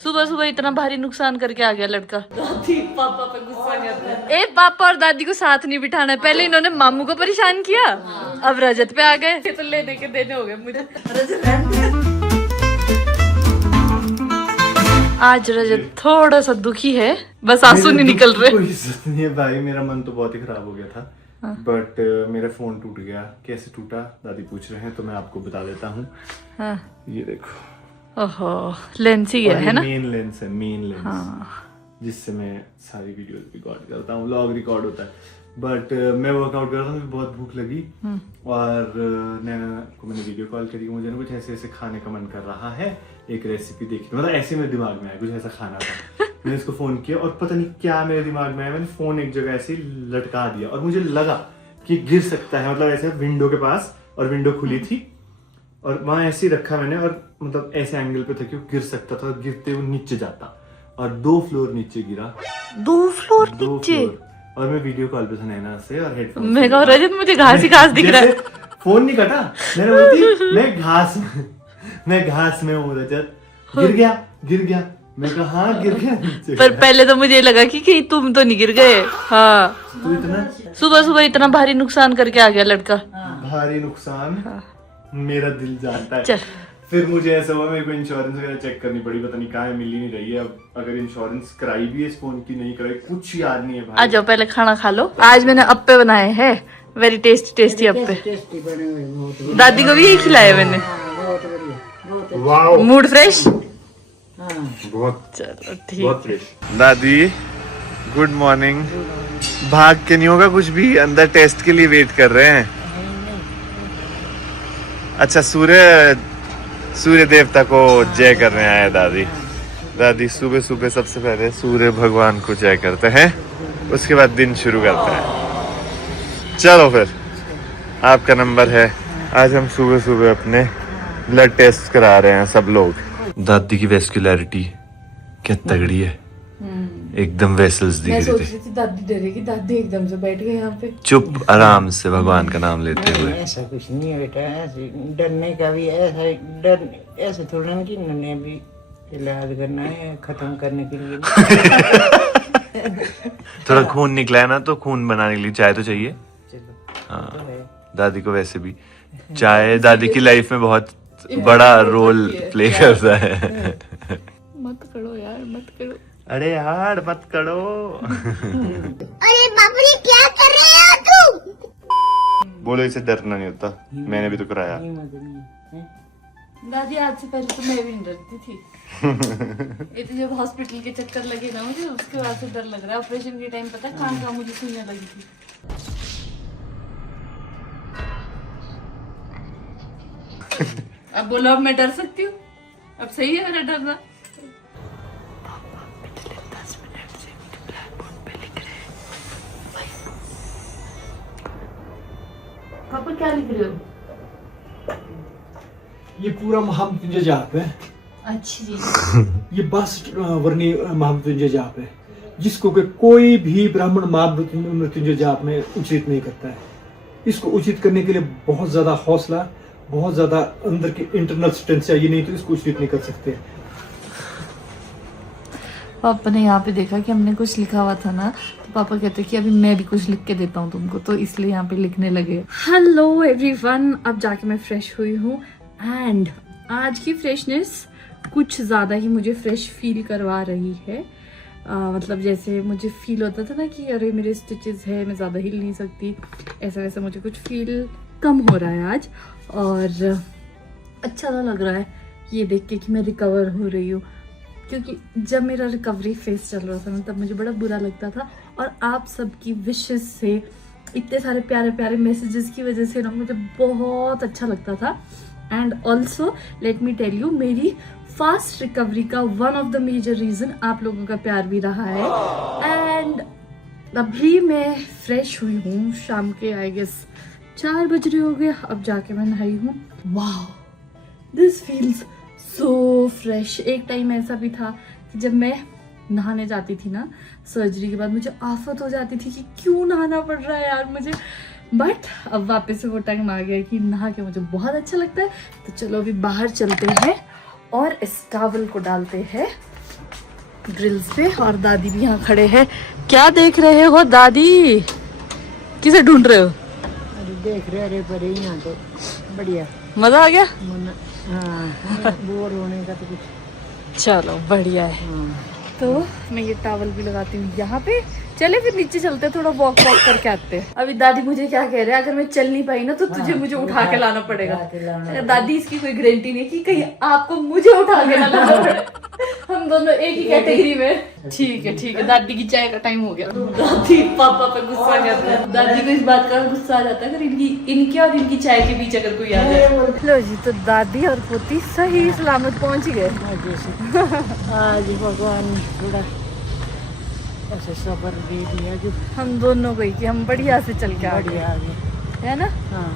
सुबह सुबह इतना भारी नुकसान करके आ गया लड़का। पापा पे गुस्सा करता है। पापा और दादी को साथ नहीं बिठाना है। पहले इन्होंने मामू को परेशान किया, अब रजत पे आ गए। तो लेने के देने हो गए मुझे। आज रजत थोड़ा सा दुखी है, बस आंसू नहीं निकल रहे। कोई इज्जत नहीं है भाई, मेरा मन तो बहुत ही खराब हो गया था। बट मेरा फोन टूट गया। कैसे टूटा दादी पूछ रहे हैं तो मैं आपको बता देता हूँ। ये देखो, ओहो, लेंस ही है ना? मेन लेंस है, मेन लेंस, जिससे मैं सारी वीडियोस रिकॉर्ड करता हूँ, व्लॉग रिकॉर्ड होता है। बट मैं वर्कआउट कर रहा था, मुझे बहुत भूख लगी और नैना को मैंने वीडियो कॉल करी। मुझे ना कुछ ऐसे ऐसे खाने का मन कर रहा है, एक रेसिपी देखी, मतलब ऐसे मेरे दिमाग में आया कुछ ऐसा खाना था। मैंने इसको फोन किया और पता नहीं क्या मेरे दिमाग में आया, मैंने फोन एक जगह ऐसे लटका दिया और मुझे लगा कि गिर सकता है, मतलब ऐसे विंडो के पास, और विंडो खुली थी और वहां ऐसे ही रखा मैंने, और मतलब ऐसे एंगल पे था कि वो गिर सकता था, गिरते हुए नीचे जाता, और 2 फ्लोर नीचे गिरा। 2 फ्लोर नीचे? और मैं वीडियो कॉल पे था नैना से और हेडफोन। मैं कह रजत मुझे घास ही घास दिख रहा है। फोन नहीं कटा, मैंने बोलती मैं घास में हूँ रजत, गिर गया। मैं कहा हाँ गिर गया नीचे। पर पहले तो मुझे लगा कि कहीं तुम तो नहीं गिर गए। हाँ, तो इतना सुबह सुबह इतना भारी नुकसान करके आ गया लड़का। भारी नुकसान मेरा दिल जानता है। चल। फिर मुझे ऐसा हुआ, मेरे को इंश्योरेंस वगैरह चेक करनी पड़ी, पता नहीं कहाँ मिल ही नहीं रही है। अब अगर इंश्योरेंस कराई भी है इस फोन की, नहीं कराई, कुछ याद नहीं है भाई। आ जाओ पहले खाना खा लो। आज मैंने अप्पे बनाए हैं, वेरी टेस्टी अप्पे। दादी को भी यही खिलाया मैंने। Wow, mood fresh? बहुत, चलो ठीक। बहुत फ्रेश। दादी गुड मॉर्निंग। भाग के नहीं होगा कुछ भी, अंदर टेस्ट के लिए वेट कर रहे हैं। अच्छा, सूर्य देवता को जय करने आए दादी। दादी सुबह सुबह सबसे पहले सूर्य भगवान को जय करते हैं, उसके बाद दिन शुरू करते हैं। चलो फिर, आपका नंबर है। आज हम सुबह सुबह अपने ब्लड टेस्ट करा रहे हैं सब लोग। दादी की वेस्कुलरिटी क्या तगड़ी है, एकदम वेसल्स दिख रही थी। दादी डरेगी, दादी एकदम से बैठ गई यहाँ पे चुप, आराम से भगवान का नाम लेते हुए। ऐसा कुछ नहीं है बेटा, ऐसे डरने का भी ऐसा डर ऐसे थोड़ा ना कि इन्होंने भी इलाज करना है खत्म करने के लिए। थोड़ा खून निकला है ना, तो खून बनाने के लिए चाय तो चाहिए। चलो हाँ, दादी को वैसे भी चाय दादी की लाइफ में बहुत बड़ा रोल प्ले करता है। मत करो यार, मत करो। अरे यार मत करो। अरे बाप रे, क्या कर रहे हो तुम? बोलो, इसे डरना नहीं होता, मैंने भी तो कराया। दादी आज से पहले तो मैं भी नहीं डरती थी। ये तो जब हॉस्पिटल के चक्कर लगे ना मुझे, उसके बाद से डर लग रहा है। ऑपरेशन के टाइम पता कहाँ मुझे सुनने लगी थी। अब बोलो, अब मैं डर सकती हूँ? अब सही है मेरा डरना? पिछले 10 मिनट से मुझे ब्लैक बोर्ड पे लिख रहे हैं। पापा क्या लिख रहे हो? ये पूरा महामृत्युंजय जाप है। अच्छी चीज। ये 62 वर्णीय महामृत्युंजय जाप है, जिसको कि कोई भी ब्राह्मण महामृत्युंजय जाप में उचित नहीं करता है। इसको उचित करने के लिए बहुत ज्यादा हौसला, बहुत ज्यादा अंदर की इंटरनल स्ट्रेंथ चाहिए, नहीं तो इसको उचित नहीं कर सकते। पापा ने यहाँ पे देखा कि हमने कुछ लिखा हुआ था ना, तो पापा कहते कि अभी मैं भी कुछ लिख के देता हूँ तुमको, तो इसलिए यहाँ पे लिखने लगे। हेलो एवरीवन, अब जाके मैं फ्रेश हुई हूँ एंड आज की फ्रेशनेस कुछ ज़्यादा ही मुझे फ्रेश फील करवा रही है। मतलब जैसे मुझे फील होता था ना कि अरे मेरे स्टिचेस है, मैं ज़्यादा हिल नहीं सकती, ऐसा वैसा मुझे कुछ फील कम हो रहा है आज, और अच्छा सा लग रहा है ये देख के कि मैं रिकवर हो रही हूँ। क्योंकि जब मेरा रिकवरी फेस चल रहा था ना, तब मुझे बड़ा बुरा लगता था, और आप सबकी विशेस से, इतने सारे प्यारे प्यारे मैसेजेस की वजह से ना मुझे बहुत अच्छा लगता था। And also let me tell you, मेरी फास्ट रिकवरी का one of the major reason आप लोगों का प्यार भी रहा है। एंड अभी मैं फ्रेश हुई हूँ, शाम के आई गेस 4 बज रहे हो गए, अब जाके मैं नहाई हूँ। वाह, दिस फील्स सो फ्रेश। एक टाइम ऐसा भी था कि जब मैं नहाने जाती थी ना सर्जरी के बाद, मुझे आफत हो जाती थी कि क्यों नहाना पड़ रहा है यार मुझे, बट अब वापस से वो टाइम आ गया कि नहा के मुझे बहुत अच्छा लगता है। तो चलो अभी बाहर चलते हैं और इस टॉवल को डालते हैं ग्रिल्स पे और दादी भी यहाँ खड़े हैं। क्या देख रहे हो दादी? किसे ढूंढ रहे हो? अरे देख रहे अरे परे यहाँ तो बढ़िया मजा आ गया? हाँ बोर होने का तो कुछ। चलो बढ़िया है। तो मैं ये टॉवल भी लगाती हूँ यहाँ पे। चले फिर नीचे चलते हैं, थोड़ा वॉक करके आते हैं। अभी दादी मुझे क्या कह रहे हैं, अगर मैं चल नहीं पाई ना तो तुझे मुझे उठा के लाना पड़ेगा। दादी इसकी कोई गारंटी नहीं कि कहीं आपको मुझे उठा के ना लाना पड़े। हम दोनों एक ही कैटेगरी में। ठीक है दादी की चाय का टाइम हो गया। दादी पापा पे गुस्सा आ जाता है। दादी को इस बात का गुस्सा आ जाता है अगर इनकी और इनकी चाय के बीच अगर कोई आ जाए। लो जी, तो दादी और पोती सही सलामत पहुंच गए। आज भगवान थोड़ा ऐसे सबर दे दिया जो हम दोनों को ही कि हम बढ़िया से चल के आ गए, बढ़िया आ गया। है ना? हाँ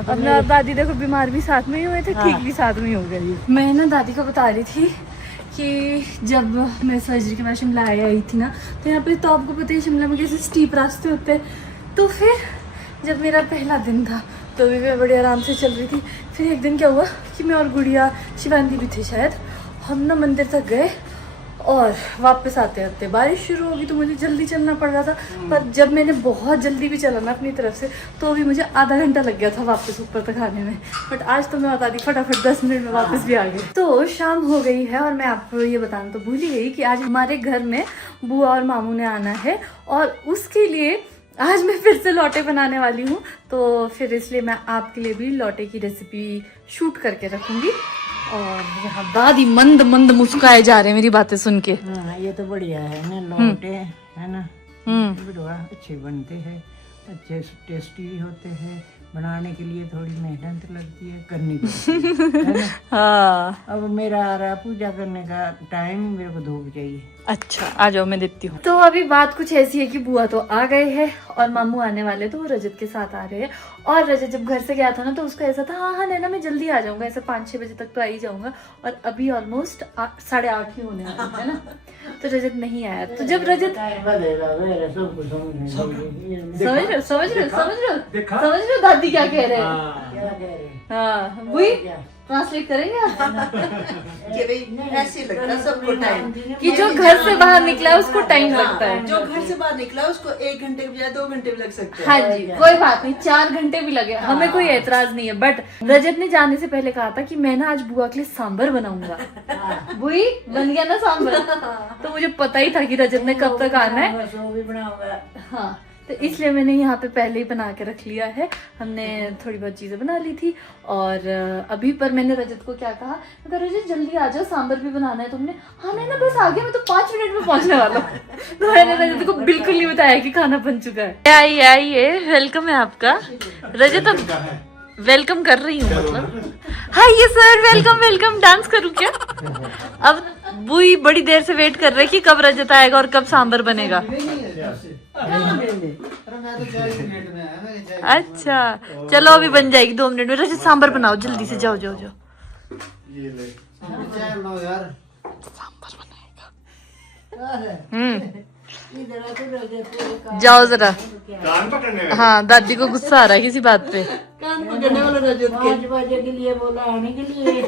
अपना दादी देखो बीमार भी साथ में ही हुए थे, ठीक भी साथ में ही हो गए। मैं ना दादी को बता रही थी कि जब मैं सर्जरी के बाद शिमला आई थी ना, तो यहाँ पे तो आपको पता है शिमला में कैसे स्टीप रास्ते होते हैं। तो फिर जब मेरा पहला दिन था तो भी मैं बड़े आराम से चल रही थी। फिर एक दिन क्या हुआ कि मैं और गुड़िया शिवांगी भी थी शायद, हम ना मंदिर तक गए और वापस आते आते बारिश शुरू होगी तो मुझे जल्दी चलना पड़ रहा था। पर जब मैंने बहुत जल्दी भी चला ना अपनी तरफ से तो भी मुझे आधा घंटा लग गया था वापस ऊपर तक आने में। बट आज तो मैं बता दी फटाफट 10 मिनट में वापस भी आ गई। तो शाम हो गई है और मैं आपको ये बताना तो भूल ही गई कि आज हमारे घर में बुआ और मामू ने आना है और उसके लिए आज मैं फिर से लौटे बनाने वाली हूँ। तो फिर इसलिए मैं आपके लिए भी लौटे की रेसिपी शूट करके रखूँगी। और यहाँ दादी मंद मंद मुस्कुराए जा रहे हैं मेरी बातें सुन के। हाँ ये तो बढ़िया है ना, लौटे है ना बढ़िया अच्छे बनते हैं, अच्छे टेस्टी भी होते हैं। बनाने के लिए थोड़ी मेहनत लगती है, करनी पड़ती है ना? हाँ अब मेरा आ रहा पूजा करने का टाइम, मेरे को धूप चाहिए। अच्छा आ जाओ मैं देती हूँ। तो अभी बात कुछ ऐसी है कि बुआ तो आ गए हैं और मामू आने वाले, तो वो रजत के साथ आ रहे हैं। और रजत जब घर से गया था ना तो उसका ऐसा था हाँ नैना मैं जल्दी आ जाऊंगा, ऐसा 5-6 बजे तक तो आ ही जाऊंगा। और अभी ऑलमोस्ट 8:30 ही होने वाले है ना, तो रजत नहीं आया। तो जब रजत समझ रहे हो दादी क्या कह रहे हैं? हाँ बुई ट्रांसलेट करेंगे आप? कि भाई ऐसे लगता है सबको टाइम कि जो घर से बाहर निकला है उसको टाइम लगता है। जो घर से बाहर निकला उसको 1 घंटे के बजाय 2 घंटे भी लग सकते हैं। हाँ जी कोई बात नहीं, 4 घंटे भी लगे हमें कोई एतराज नहीं है। बट रजत ने जाने से पहले कहा था कि मैं ना आज बुआ के लिए सांबर बनाऊंगा। बुई बन गया ना सांबर? तो मुझे पता ही था कि रजत ने कब तक आना है। हाँ तो इसलिए मैंने यहाँ पे पहले ही बना के रख लिया है। हमने थोड़ी बहुत चीजें बना ली थी और अभी पर मैंने रजत को क्या कहा, मैं रजत जल्दी आ जाओ सांबर भी बनाना है तुमने। हाँ नहीं ना बस आ गया, मैं तो 5 मिनट में पहुंचने वाला हूँ। तो मैंने रजत को बिल्कुल नहीं बताया कि खाना बन चुका है। आइए वेलकम है आपका। रजत अब वेलकम कर रही हूँ मतलब। हाँ ये सर वेलकम डांस करूँ क्या? अब बुई बड़ी देर से वेट कर रहे कि कब रजत आएगा और कब सांबर बनेगा। अच्छा चलो अभी बन जाएगी 2 मिनट में। रजत सांबर बनाओ जल्दी से, जाओ सांबर बनेगा। जाओ जरा। कान पकड़ने में। हाँ दादी को गुस्सा आ रहा है किसी बात पे। कान पकड़ने वाला रजत के 5 बजे के लिए बोला आने के लिए।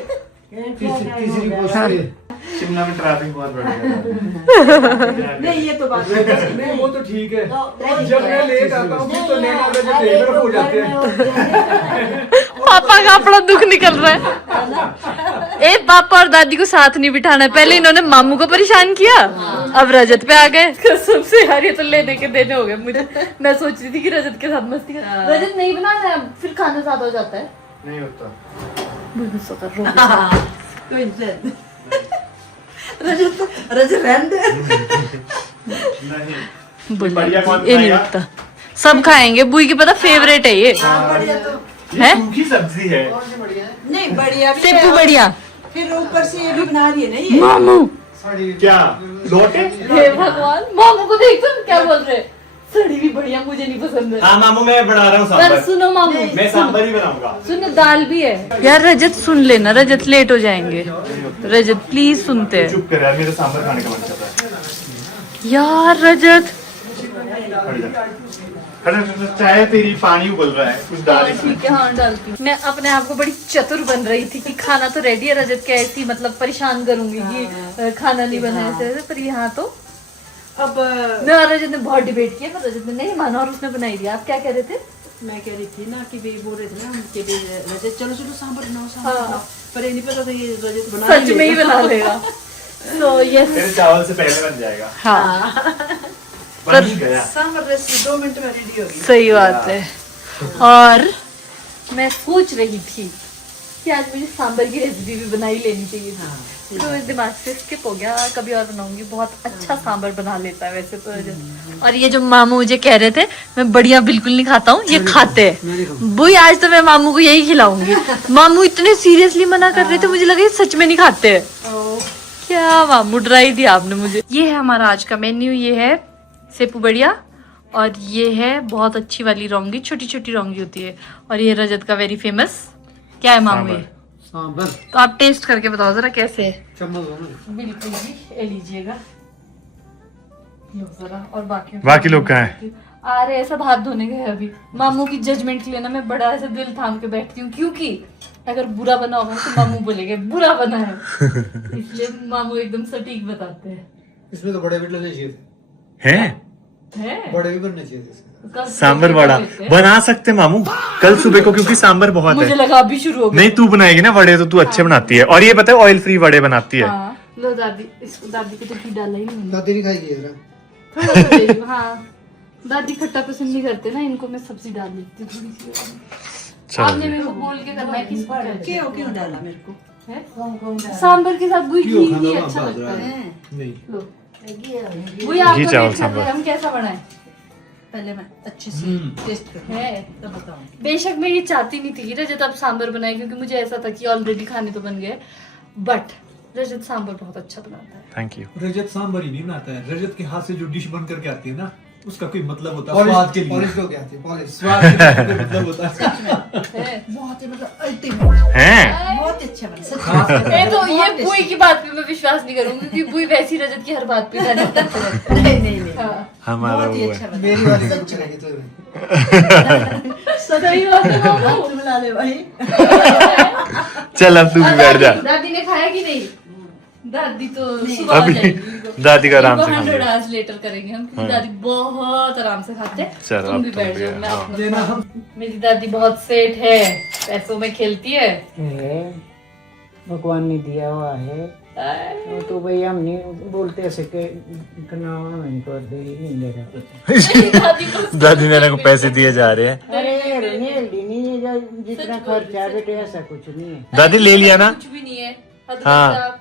तीसरी पोस्ट शिमला में ट्रैफिक बहुत बढ़ गया। नहीं ये तो बात नहीं वो तो ठीक है, जब मैं लेट आता हूँ तो नैना रजत एक तरफ हो जाते हैं। पापा का अपना दुख निकल रहा है। ए पापा और दादी को साथ नहीं बिठाना है। पहले इन्होंने मामू को परेशान किया, अब रजत पे आ गए। कसम से यार ये तो लेने के देने हो गए मुझे। मैं सोच रही थी कि रजत के साथ मस्ती कर। रजत नहीं बनाना है फिर खाना ज्यादा हो जाता है। नहीं होता। कोई रजत रहने दे। नहीं बढ़िया कौन ये नहीं खाएगा? रुकता, सब खाएंगे। बुई की पता फेवरेट है ये बढ़िया तो ये है? सूखी सब्जी है। नहीं बढ़िया भी सिप्पू है। बढ़िया। फिर ऊपर से ये भी बना दिए ना ये मामू क्या लोटे? हे भगवान, मामू को देख तुम क्या बोल रहे। सड़ी भी बढ़िया, मुझे नहीं पसंद है। हाँ मामू मैं बना रहा हूँ पर सांभर। सुनो मामू, मैं सांभर ही बनाऊंगा। सुनो दाल भी है। यार रजत सुन लेना, रजत लेट हो जाएंगे। रजत प्लीज सुनते हैं। चुप कर यार, मेरा सांभर खाने का मन कर रहा है। यार रजत हट जा। चाय तेरी पानी उबल रहा है कुछ डाल ठीक है, हाँ डालती हूँ। मैं अपने आप को बड़ी चतुर बन रही थी कि खाना तो रेडी है, रजत के ऐसी मतलब परेशान करूंगी कि खाना नहीं बना ऐसे, पर यहाँ तो अब मैं और रजत ने बहुत डिबेट किया, पर रजत ने नहीं माना और उसने बनाई दिया। आप क्या कह रहे थे? मैं कह रही थी ना कि वे बोल रहे थे ना उनके भी रजत चलो चलो सांभर बनाओ सांभर बनाओ, पर ये नहीं पता था ये रजत बना सच में ही बना लेगा। तो यस, तेरे चावल से पहले बन जाएगा। हाँ बन ही गया। सांभर रेसिपी 2 मिनट में रेडी होगी। सही बात है। और मैं सोच रही थी कि आज मुझे सांबर की रेसिपी भी बना ही लेनी चाहिए थी, तो इस दिमाग से स्किप हो गया। कभी और बनाऊंगी। बहुत अच्छा सांबर बना लेता है वैसे तो। और ये जो मामू मुझे कह रहे थे मैं बढ़िया बिल्कुल नहीं खाता हूँ, ये खाते हैं। बुई आज तो मैं मामू को यही खिलाऊंगी। मामू इतने सीरियसली मना कर रहे थे, मुझे लगा ये सच में नहीं खाते हैं। क्या मामू डराई दिया आपने मुझे। ये है हमारा आज का मेन्यू। ये है सेपू बढ़िया, और ये है बहुत अच्छी वाली रौंगी, छोटी छोटी रौंगी होती है। और ये रजत का वेरी फेमस क्या है मामू ये? सांबर। तो आप टेस्ट करके बताओ जरा कैसे है। चम्मच दो ना। बिल्कुल जी, ये लीजिएगा। लो जरा। और बाकी लोग कहाँ हैं? आ रहे हैं, सब हाथ धोने गए अभी। मामू की जजमेंट के लिए ना मैं बड़ा ऐसा दिल थाम के बैठती हूँ, क्योंकि अगर बुरा बना होगा तो मामू बोलेंगे बुरा बना है। इसलिए मामू एकदम सटीक बताते हैं। इसमें तो बड़े भी लगने चाहिए थे। हैं? बड़े भी बनने चाहिए थे। सांबर वड़ा बना सकते मामू कल सुबह को, क्योंकि सांबर बहुत मुझे है। लगा अभी शुरू हो गया। नहीं तू बनाएगी ना वड़े, तो तू अच्छे बनाती है। और ये पता है ऑयल फ्री वड़े बनाती है। हाँ, लो दादी, इसको दादी को तो घी डाला ही नहीं। दादी नहीं खाएगी जरा। थोड़ा सा दे दो, हाँ। दादी खट्टा पसंद नहीं करते ना, इनको मैं सब्जी डाल देती हूँ थोड़ी सी। आपने मेरे को बोल के करना है किसको क्यों डाला मेरे को? सांबर के साथ घी ही अच्छा लगता है। नहीं। लो वही आप घी तो चावल देख सांभर। सकते हैं हम कैसा बनाए। पहले मैं अच्छे से टेस्ट करूँ है तब बताऊँ। बेशक मैं ये चाहती नहीं थी कि रजत अब सांबर बनाए, क्योंकि मुझे ऐसा था कि ऑलरेडी खाने तो बन गए, बट रजत सांबर बहुत अच्छा बनाता है। Thank you. रजत सांबर ही नहीं बनाता है, रजत के हाथ से जो डिश बन करके आती है ना, उसका कोई मतलब होता है स्वाद के लिए। पॉलिश तो क्या आती है? पॉलिश स्वाद के लिए कोई मतलब होता है। बहुत ही मतलब अल्टीमेट, हैं? बहुत ही अच्छा बना। मैं तो ये बुई की बात पे मैं विश्वास नहीं करूंगी, क्योंकि बुई वैसी रजत की हर बात पे तारीफ करते रहता है। नहीं हाँ। हमारा बहुत ही वो अच्छा है। बना। मेरी वाली से कुछ रहेगी तो सही बात है मामू। तू बना ले भाई। चल अब तू भी बैठ जा। दादी ने खाया कि नहीं? दादी तो सुबह आ अभी जाएगी। दादी का आराम से 100 खाएंगे। आवर्स लेटर करेंगे हम, क्योंकि दादी बहुत आराम से खाते हैं। चलो, तुम भी अब तुम बैठ भी, जाओ। मैं हाँ। अपना देना हम। मेरी दादी बहुत सेठ है, पैसों में खेलती है। भगवान ने दिया हुआ है वो तो भाई हम नहीं बोलते ऐसे के इनको दे ही नहीं ले रहा। दादी को दादी ने को पैसे दिए जा रहे हैं। अरे नहीं है जितना खर्चा है बेटे ऐसा कुछ नहीं है। दादी ले लिया ना? कुछ भी नहीं है। हद हाँ। करते आप।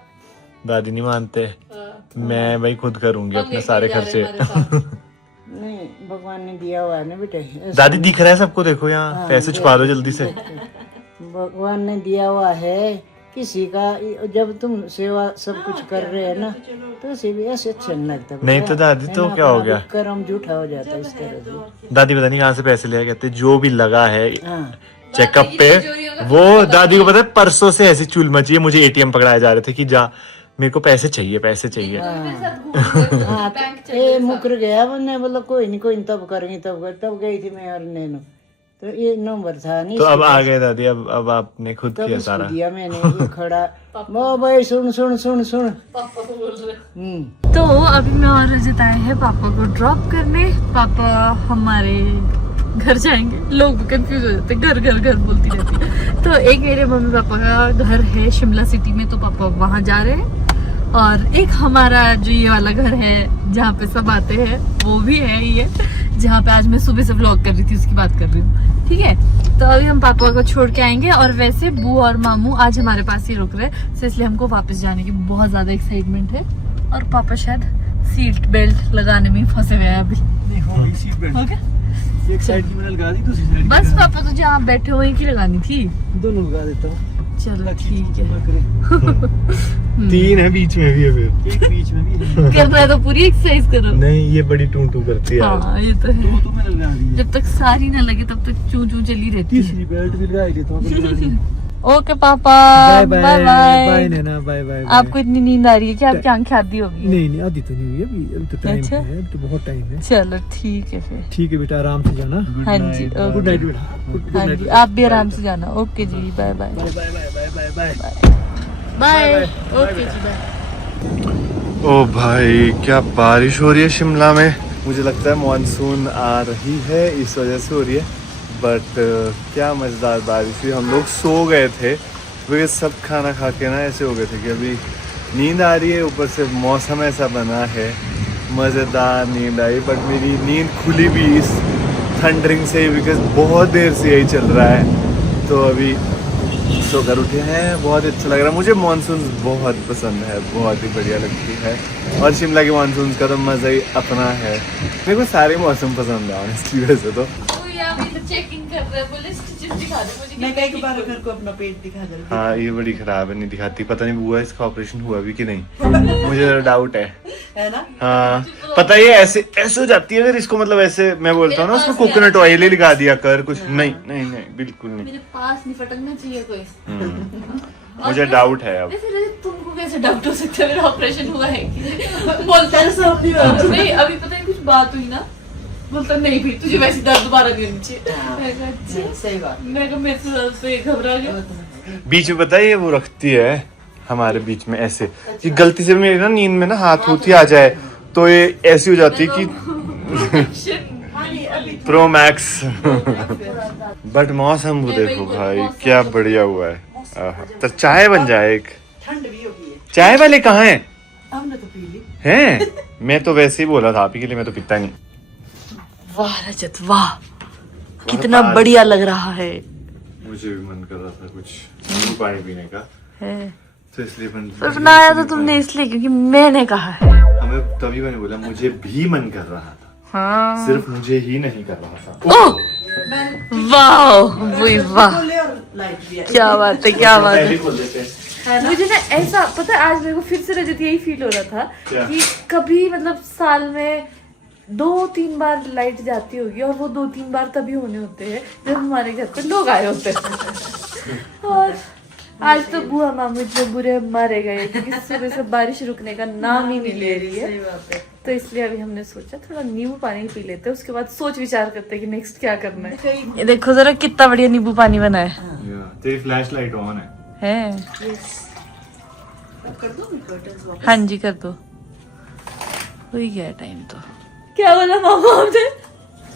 दादी नहीं मानते। हाँ। मैं भाई खुद करूंगी हम अपने लेके सारे जा रहे खर्चे। हैं हमारे साथ। नहीं भगवान ने दिया हुआ है ना बेटे ऐसा दादी दिख रहा है सबको, देखो यहाँ पैसे छुपा दो जल्दी से। भगवान ने दिया हुआ है किसी का। जब तुम सेवा सब कुछ कर रहे हैं ना तो उसे भी ऐसे अच्छा नहीं लगता। नहीं तो दादी तो क्या हो गया? कर्म झूठा हो जाता है इस तरह से। दादी पता नहीं कहाँ से पैसे ले आए, कहते जो भी लगा है हाँ चेकअप पे, वो दादी को पता है परसों से ऐसी चूल मची है। मुझे एटीएम पकड़ाए जा रहे थे कि जा मेरे को पैसे चाहिए पैसे चाहिए। मेरे साथ घूम रहे हाँ थे, बैंक तो चले ये गए मुकर गया मैंने बोला कोई नहीं तब करेंगे तब गई थी मैं और नैनो, तो ये नंबर था नहीं तो अब आ गए दादी, अब आपने खुद तब किया उसको सारा। दिया मैंने ये खड़ा वो भाई सुन पापा को बोल रहे। तो अभी मैं और रजत आए हैं पापा को ड्रॉप करने। पापा हमारे घर जाएंगे। लोग भी कंफ्यूज हो जाते हैं, घर बोलती रहती है। तो एक मेरे मम्मी पापा का घर है शिमला सिटी में, तो पापा वहाँ जा रहे हैं। और एक हमारा जो ये वाला घर है जहाँ पे सब आते हैं वो भी है ये, जहाँ पे आज मैं सुबह से व्लॉग कर रही थी उसकी बात कर रही हूँ। ठीक है, तो अभी हम पापा को छोड़ के आएंगे। और वैसे बू और मामू आज हमारे पास ही रुक रहे हैं, तो इसलिए हमको वापस जाने की बहुत ज्यादा एक्साइटमेंट है। और पापा शायद सीट बेल्ट लगाने में ही फंसे हुए हैं अभी। देखो सीट बेल्ट हो गया? एक साइड की मैंने लगा दी, दूसरी साइड बस पापा तो जहाँ बैठे हुए की लगानी थी। दोनों लगा देता हूँ। चलो ठीक है। 3 है बीच में भी है फिर। एक बीच में भी है। करना है तो पूरी एक्सरसाइज करो। नहीं ये बड़ी टू करती है। हाँ ये तो है। दो तो मैंने लगा दी है। जब तक सारी ना लगे तब तक चू चू चली रहती है। तीसरी बेल्ट भी लगा ही देता हूँ। ओके पापा, bye bye bye bye. Bye Naina, bye bye. आपको इतनी नींद आ रही है कि आपकी आंखें आधी हो गई? नहीं आधी तो नहीं हुई अभी तो टाइम अच्छा। है, अभी तो बहुत टाइम है। चलो ठीक है फिर। ठीक है बेटा, आराम से जाना। हाँ जी, गुड नाइट बेटा। हाँ जी, आप भी आराम से जाना। ओके जी, bye bye. Bye bye bye bye bye bye. Okay जी, बाय। ओ भाई क्या बारिश हो रही है शिमला में। मुझे लगता है मॉनसून आ रही है, इस वजह से हो रही है। बट क्या मज़ेदार बारिश हुई। हम लोग सो गए थे क्योंकि सब खाना खा के ना ऐसे हो गए थे कि अभी नींद आ रही है, ऊपर से मौसम ऐसा बना है, मज़ेदार नींद आई। बट मेरी नींद खुली भी इस थंडरिंग से, बिकॉज बहुत देर से यही चल रहा है। तो अभी सोकर उठे हैं, बहुत अच्छा लग रहा है। मुझे मानसून बहुत पसंद है, बहुत ही बढ़िया लगती है। और शिमला के मानसून का तो मज़ा ही अपना है। मेरे को सारे मौसम पसंद है ऑनेस्टली वैसे तो। चेकिंग कर रहे हैं, बोले स्टिचेस दिखा दे मुझे। मैं कई बार घर को अपना पेट दिखा दे। हाँ ये बड़ी खराब है, नहीं दिखाती। पता नहीं हुआ इसका ऑपरेशन हुआ भी कि नहीं, मुझे जरा डाउट है ना। हाँ पता है, ये ऐसे ऐसे हो जाती है अगर इसको, मतलब ऐसे मैं बोलता हूँ ना उसको कोकोनट ऑयल ही लगा दिया कर कुछ। नहीं नहीं नहीं बिल्कुल नहीं। मेरे पास नहीं फटकना चाहिए कोई। मुझे डाउट है अब। फिर तुमको कैसे डाउट हो सकता है मेरा ऑपरेशन हुआ है कि? बोलता है सब नहीं, अभी पता नहीं कुछ बात हुई ना, बोलता नहीं भी तुझे वैसे दर्द दोबारा नहीं होनी चाहिए। सही बात। मैं कहा मेरे से घबरा गया। बीच में पता है ये वो रखती है हमारे बीच में ऐसे कि गलती से मेरी ना नींद में ना हाथ होती आ जाए तो ये ऐसी हो जाती है कि प्रो मैक्स। बट मौसम वो देखो भाई क्या बढ़िया हुआ है। आहा, तो चाय बन जाए एक। ठंड भी होगी है। चाय वाले कहाँ हैं? हमने तो पी ली। हैं? मैं तो वैसे ही बोला था आप ही के लिए, मैं तो पीता नहीं। वाह रजत वाह, कितना बढ़िया लग रहा है। मुझे भी मन कर रहा था कुछ नींबू पानी पीने का, तो इसलिए सिर्फ ना आया तो तुमने इसलिए क्योंकि मैंने कहा है। हमें तभी मैंने बोला मुझे भी मन कर रहा था। हाँ। सिर्फ मुझे ही नहीं कर रहा था। ओह वाह वाह, खोले और लाइट भी है। क्या बात है, क्या बात है। पहले खोल देते हैं। मुझे ना ऐसा पता है, आज मेरे को फिर से रजत यही फील हो रहा था क्या? कि कभी मतलब साल में 2-3 बार लाइट जाती होगी, और वो 2-3 बार तभी होने होते हैं जब हमारे घर पे लोग आए होते हैं। और आज तो बुआ मामू इतने बुरे मारे गए क्योंकि सुबह से बारिश रुकने का नाम ही नहीं ले रही है। तो इसलिए अभी हमने सोचा थोड़ा नींबू पानी पी लेते हैं, उसके बाद सोच विचार करते हैं कि नेक्स्ट क्या करना है। ये देखो जरा कितना बढ़िया नींबू पानी बना है। तेरी फ्लैश लाइट ऑन है। हाँ जी कर दो, हो ही गया टाइम तो। क्या बोला मामा आपने?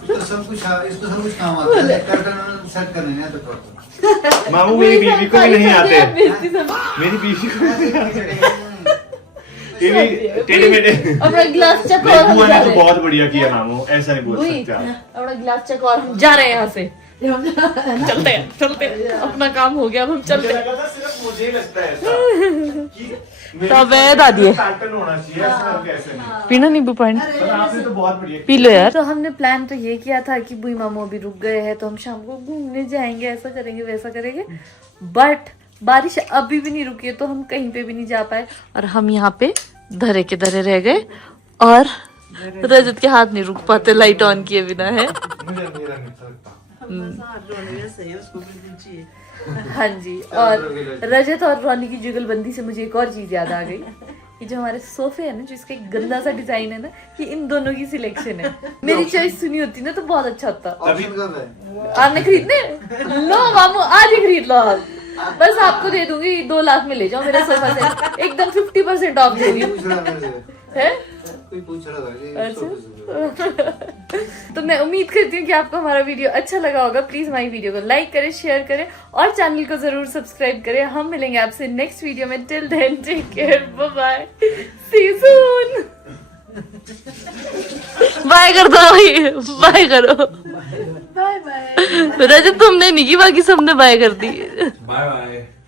इसको सब कुछ काम आता है, पैटर्न सेट करने नहीं आता प्रॉपर। मामू मेरी बीवी को भी नहीं आते। मेरी बीवी को टेढ़े मेढ़े। अपना गिलास चक और हम बुआ जा ने तो रहे हैं। बहुत बढ़िया किया मामू, ऐसा नहीं बोल सकते आप। अपना गिलास चक और हम जा रहे हैं यहाँ से। चलते हैं, अपना काम हो गया, अब हम चलते हैं। सिर्फ मुझे ही लगता है ऐसा कि तो वैद आ दिए। पैटर्न होना चाहिए, ऐसा कैसे नहीं। पीना नींबू पानी, पर आपने तो बहुत बढ़िया पी लो यार। तो हमने प्लान तो ये किया था कि बुई मामू अभी रुक गए हैं तो हम शाम को घूमने जाएंगे, ऐसा करेंगे वैसा करेंगे। बट बारिश अभी भी नहीं रुकी है तो हम कहीं पे भी नहीं जा पाए, और हम यहाँ पे धरे के धरे रह गए, और रजत के हाथ नहीं रुक पाते लाइट ऑन किए बिना है। उसको बिल्कुल चाहिए। हाँ जी, और रजत और रोनी की जुगलबंदी से मुझे एक और चीज याद आ गई। ये जो हमारे सोफे है ना, जो इसका एक गंदा सा डिजाइन है ना, ये इन दोनों की सिलेक्शन है। मेरी चॉइस सुनी होती ना तो बहुत अच्छा होता। ऑप्शन कब है? आपने खरीदने? लो मामू आज ही खरीद लो आप। बस आपको दे दूंगी 2 लाख में ले जाओ मेरे सोफा से, एकदम 50% ऑफ दे रही हूँ। पूछ रहा मेरे से। है? कोई पूछ रहा था कि अच्छा। तो मैं उम्मीद करती हूँ कि आपको हमारा वीडियो अच्छा लगा होगा। प्लीज हमारी वीडियो को लाइक करें, शेयर करें और चैनल को जरूर सब्सक्राइब करें। हम मिलेंगे आपसे नेक्स्ट वीडियो में। Till then take care, bye bye, see you soon. Bye कर दो भाई, बाय करो। Bye bye. रजत तुमने नहीं की, बाकी सबने बाय कर दी। Bye bye.